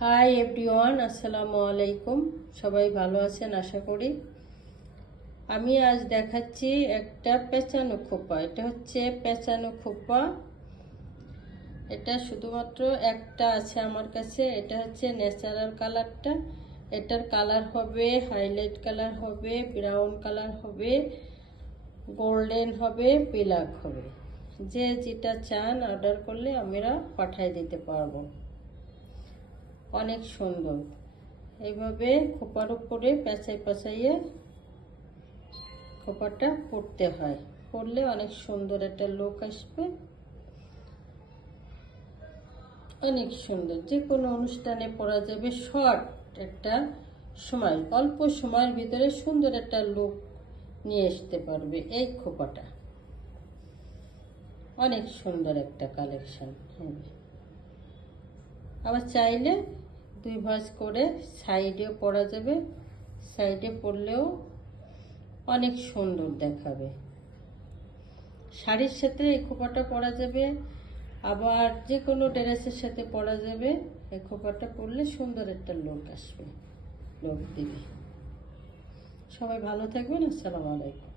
Hi everyone, আসসালামু আলাইকুম। সবাই ভালো আছেন আশা করি। আমি আজ দেখাচ্ছি একটা পেঁচানো খোপা। এটা হচ্ছে পেঁচানো খোপা। এটা শুধুমাত্র একটা আছে আমার কাছে। এটা হচ্ছে ন্যাচারাল কালারটা। এটার কালার হবে হাইলাইট কালার হবে, ব্রাউন কালার হবে, গোল্ডেন হবে, ব্ল্যাক হবে। যে যেটা চান অর্ডার করলে আমরা পাঠিয়ে দিতে পারবো। অনেক সুন্দর। এইভাবে খোপার উপরে পেঁচাইয়ে খোপাটা পরতে হয়। পরলে অনেক সুন্দর একটা লুক আসবে। অনেক সুন্দর, যে কোনো অনুষ্ঠানে পরা যাবে। শর্ট একটা সময়, অল্প সময়ের ভিতরে সুন্দর একটা লুক নিয়ে আসতে পারবে এই খোপাটা। অনেক সুন্দর একটা কালেকশন হবে। আবার চাইলে দুই ভাঁজ করে সাইডেও পরা যাবে। সাইডে পরলেও অনেক সুন্দর দেখাবে। শাড়ির সাথে এই খোপাটা পরা যাবে, আবার যে কোনো ড্রেসের সাথে পরা যাবে। এই খোপাটা পরলে সুন্দর একটা লুক আসবে, লুক দিবে। সবাই ভালো থাকবেন। আসসালামু আলাইকুম।